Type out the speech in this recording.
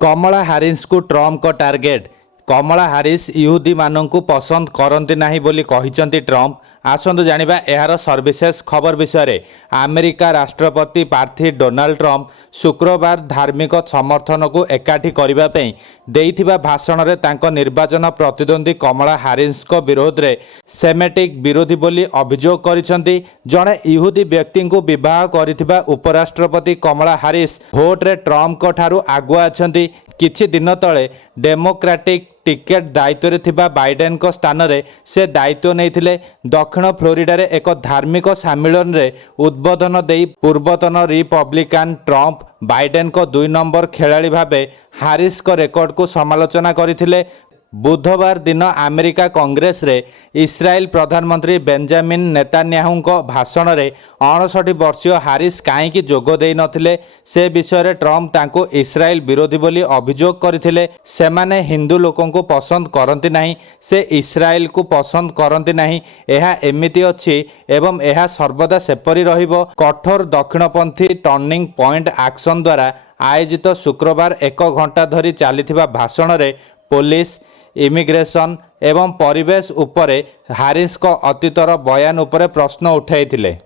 कमला हारिस को ट्रम्प को टार्गेट। कमला हारिस इहुदी मानू पसंद करती नहीं बोली कहिसंती ट्रम्प। आसंतु जानिबा एहार सर्वशेष खबर विषय। अमेरिका राष्ट्रपति प्रार्थी डोनाल्ड ट्रम्प शुक्रवार धार्मिक समर्थन को एकाठी करने देइथिबा भाषण में तांको निर्वाचन प्रतिद्वंदी कमला हारिस को विरोध में सेमेटिक विरोधी बोली अभियोग करिसंती। जड़े इहुदी व्यक्ति को विवाह करिथिबा उपराष्ट्रपति कमला हारिस भोट रे ट्रम्प को ठारू आगुआ अछंती। किछि दिन तले डेमोक्रेटिक टिकेट दायित्व रे थिबा बाइडेन को स्थान रे से दायित्व नैथिले। दक्षिण फ्लोरिडा रे एक धार्मिक सम्मेलन रे उद्बोधन देई पूर्वतन रिपब्लिकान ट्रम्प बाइडेन को 2 नंबर खेलाड़ी भाबे हारिस को रेकर्ड को समालोचना करथिले। बुधवार दिन अमेरिका कांग्रेस रे इस्राएल प्रधानमंत्री बेंजामिन नेतान्याहू को भाषण रे 59 वर्षीय हारिस कहीं जोग दे नथिले से विषय रे ट्रम्प तांको इस्राएल विरोधी बोली अभियोग करथिले। सेमाने हिंदू लोकों को पसंद करती नहीं, से इस्राएल को पसंद करती नहीं। यह एमिति अछि एवं यह सर्वदा सेपरी रहिबो। कठोर दक्षिणपंथी टर्निंग पॉइंट एक्शन द्वारा आयोजित शुक्रवार 1 घंटा धरी चलीथिबा भाषण रे पुलिस, इमिग्रेशन एवं परिवेश उपरे हारिस को अतीतर बयान उपरे प्रश्न उठाइथिले।